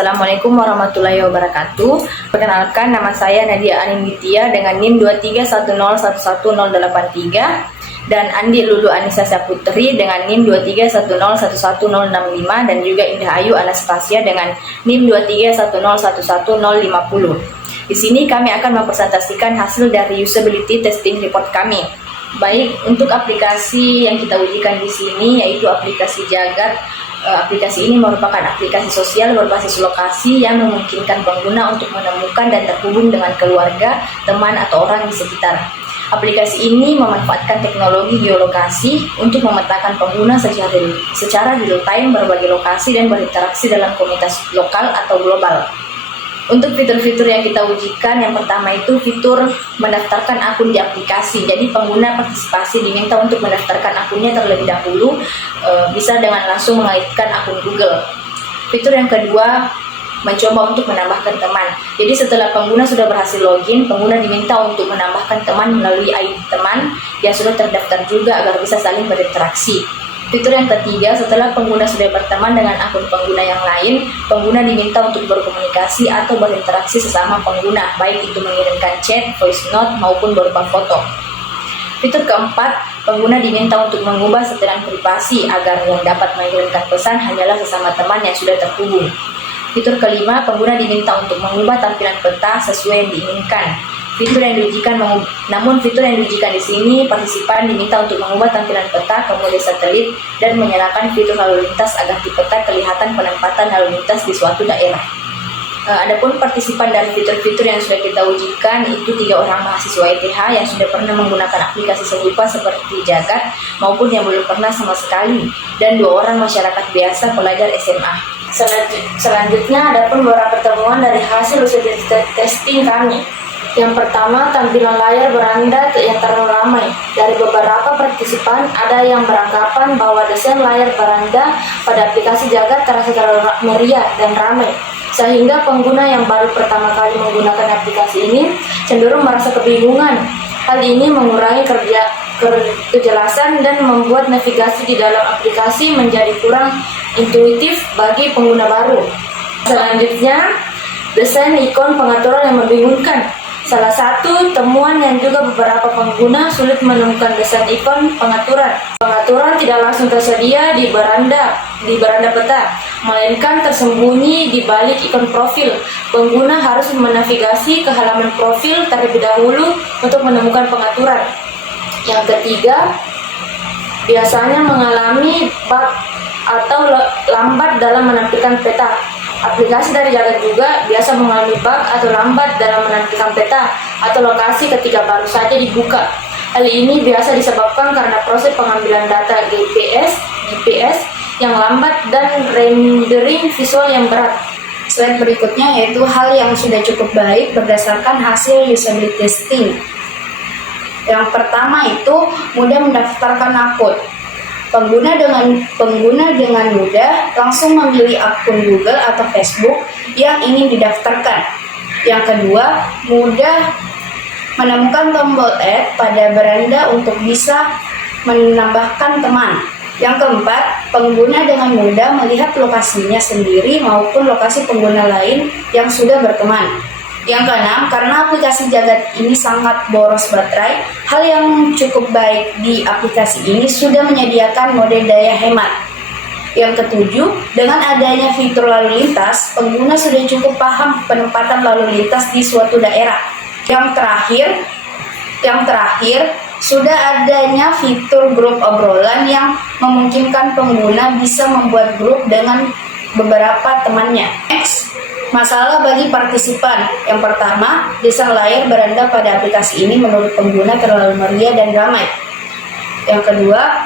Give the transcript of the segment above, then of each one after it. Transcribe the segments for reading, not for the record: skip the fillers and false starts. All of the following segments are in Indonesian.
Assalamualaikum warahmatullahi wabarakatuh. Perkenalkan, nama saya Nadia Aninditya dengan NIM 231011083 dan Andi Lulu Anissa Saputri dengan NIM 231011065 dan juga Indah Ayu Anastasia dengan NIM 231011050. Di sini kami akan mempresentasikan hasil dari usability testing report kami. Baik, untuk aplikasi yang kita ujikan di sini yaitu aplikasi Jagat. Aplikasi ini merupakan aplikasi sosial berbasis lokasi yang memungkinkan pengguna untuk menemukan dan terhubung dengan keluarga, teman, atau orang di sekitar. Aplikasi ini memanfaatkan teknologi geolokasi untuk memetakan pengguna secara real-time berbagai lokasi dan berinteraksi dalam komunitas lokal atau global. Untuk fitur-fitur yang kita ujikan, yang pertama itu fitur mendaftarkan akun di aplikasi. Jadi pengguna partisipasi diminta untuk mendaftarkan akunnya terlebih dahulu, bisa dengan langsung mengaitkan akun Google. Fitur yang kedua, mencoba untuk menambahkan teman. Jadi setelah pengguna sudah berhasil login, pengguna diminta untuk menambahkan teman melalui ID teman yang sudah terdaftar juga agar bisa saling berinteraksi. Fitur yang ketiga, setelah pengguna sudah berteman dengan akun pengguna yang lain, pengguna diminta untuk berkomunikasi atau berinteraksi sesama pengguna, baik itu mengirimkan chat, voice note, maupun berupa foto. Fitur keempat, pengguna diminta untuk mengubah setelan privasi agar yang dapat mengirimkan pesan hanyalah sesama teman yang sudah terhubung. Fitur kelima, pengguna diminta untuk mengubah tampilan peta sesuai yang diinginkan. Fitur yang diujikan di sini, partisipan diminta untuk mengubah tampilan peta ke mode satelit dan menyalakan fitur lalu lintas agar di peta kelihatan penempatan lalu lintas di suatu daerah. Adapun partisipan dari fitur-fitur yang sudah kita ujikan itu 3 orang mahasiswa ETH yang sudah pernah menggunakan aplikasi serupa seperti Jagat maupun yang belum pernah sama sekali, dan 2 orang masyarakat biasa pelajar SMA. Selanjutnya adapun beberapa temuan dari hasil usability testing kami. Yang pertama, tampilan layar beranda yang terlalu ramai. Dari beberapa partisipan, ada yang beranggapan bahwa desain layar beranda pada aplikasi Jagat terasa terlalu meriah dan ramai, sehingga pengguna yang baru pertama kali menggunakan aplikasi ini cenderung merasa kebingungan. Hal ini mengurangi kejelasan dan membuat navigasi di dalam aplikasi menjadi kurang intuitif bagi pengguna baru. Selanjutnya, desain ikon pengaturan yang membingungkan. Salah satu temuan yang juga beberapa pengguna sulit menemukan desain ikon pengaturan. Pengaturan tidak langsung tersedia di beranda peta, melainkan tersembunyi di balik ikon profil. Pengguna harus menavigasi ke halaman profil terlebih dahulu untuk menemukan pengaturan. Yang ketiga, biasanya mengalami bug atau lambat dalam menampilkan peta. Aplikasi dari Jagat juga biasa mengalami bug atau lambat dalam menampilkan peta atau lokasi ketika baru saja dibuka. Hal ini biasa disebabkan karena proses pengambilan data GPS yang lambat dan rendering visual yang berat. Slide berikutnya yaitu hal yang sudah cukup baik berdasarkan hasil usability testing. Yang pertama itu mudah mendaftarkan akun. Pengguna dengan mudah langsung memilih akun Google atau Facebook yang ingin didaftarkan. Yang kedua, mudah menemukan tombol add pada beranda untuk bisa menambahkan teman. Yang keempat, pengguna dengan mudah melihat lokasinya sendiri maupun lokasi pengguna lain yang sudah berteman. Yang keenam, karena aplikasi Jagat ini sangat boros baterai, hal yang cukup baik di aplikasi ini sudah menyediakan mode daya hemat. Yang ketujuh, dengan adanya fitur lalu lintas, pengguna sudah cukup paham penempatan lalu lintas di suatu daerah. Yang terakhir, sudah adanya fitur grup obrolan yang memungkinkan pengguna bisa membuat grup dengan beberapa temannya. Next, masalah bagi partisipan. Yang pertama, desain layar beranda pada aplikasi ini menurut pengguna terlalu meriah dan ramai. Yang kedua,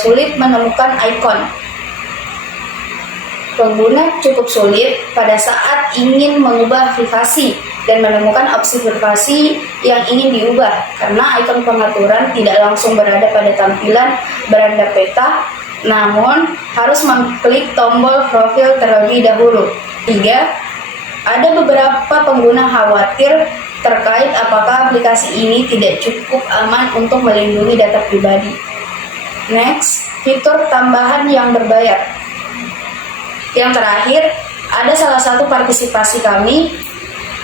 sulit menemukan ikon. Pengguna cukup sulit pada saat ingin mengubah privasi dan menemukan opsi privasi yang ingin diubah karena ikon pengaturan tidak langsung berada pada tampilan beranda peta, namun harus mengklik tombol profil terlebih dahulu. 3. Ada beberapa pengguna khawatir terkait apakah aplikasi ini tidak cukup aman untuk melindungi data pribadi. Next, fitur tambahan yang berbayar. Yang terakhir, Ada salah satu partisipasi kami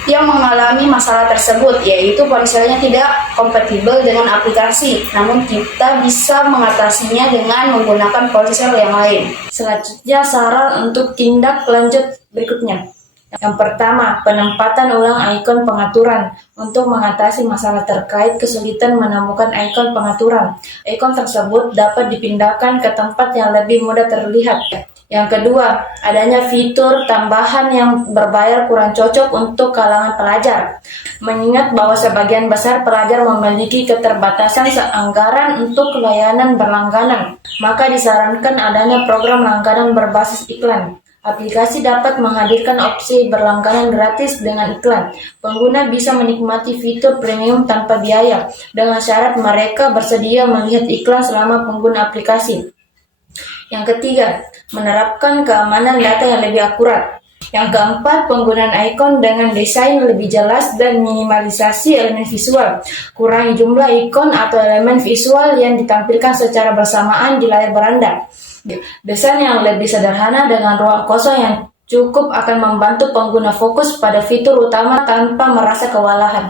yang mengalami masalah tersebut, yaitu ponselnya tidak kompatibel dengan aplikasi. Namun kita bisa mengatasinya dengan menggunakan ponsel yang lain. Selanjutnya, saran untuk tindak lanjut berikutnya. Yang pertama, penempatan ulang ikon pengaturan. Untuk mengatasi masalah terkait kesulitan menemukan ikon pengaturan, ikon tersebut dapat dipindahkan ke tempat yang lebih mudah terlihat. Yang kedua, adanya fitur tambahan yang berbayar kurang cocok untuk kalangan pelajar. Mengingat bahwa sebagian besar pelajar memiliki keterbatasan anggaran untuk layanan berlangganan, maka disarankan adanya program langganan berbasis iklan. Aplikasi dapat menghadirkan opsi berlangganan gratis dengan iklan. Pengguna bisa menikmati fitur premium tanpa biaya, dengan syarat mereka bersedia melihat iklan selama pengguna aplikasi. Yang ketiga, menerapkan keamanan data yang lebih akurat. Yang keempat, penggunaan ikon dengan desain lebih jelas dan minimalisasi elemen visual. Kurangi jumlah ikon atau elemen visual yang ditampilkan secara bersamaan di layar beranda. Desain yang lebih sederhana dengan ruang kosong yang cukup akan membantu pengguna fokus pada fitur utama tanpa merasa kewalahan.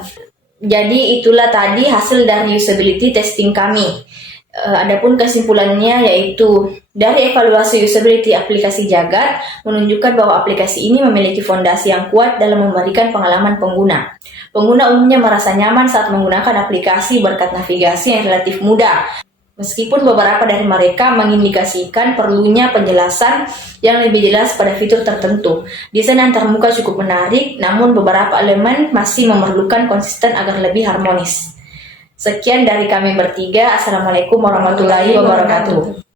Jadi itulah tadi hasil dari usability testing kami. Adapun kesimpulannya yaitu dari evaluasi usability aplikasi Jagat menunjukkan bahwa aplikasi ini memiliki fondasi yang kuat dalam memberikan pengalaman pengguna. Pengguna umumnya merasa nyaman saat menggunakan aplikasi berkat navigasi yang relatif mudah. Meskipun beberapa dari mereka mengindikasikan perlunya penjelasan yang lebih jelas pada fitur tertentu. Desain yang termuka cukup menarik, namun beberapa elemen masih memerlukan konsisten agar lebih harmonis. Sekian dari kami bertiga. Assalamualaikum warahmatullahi wabarakatuh.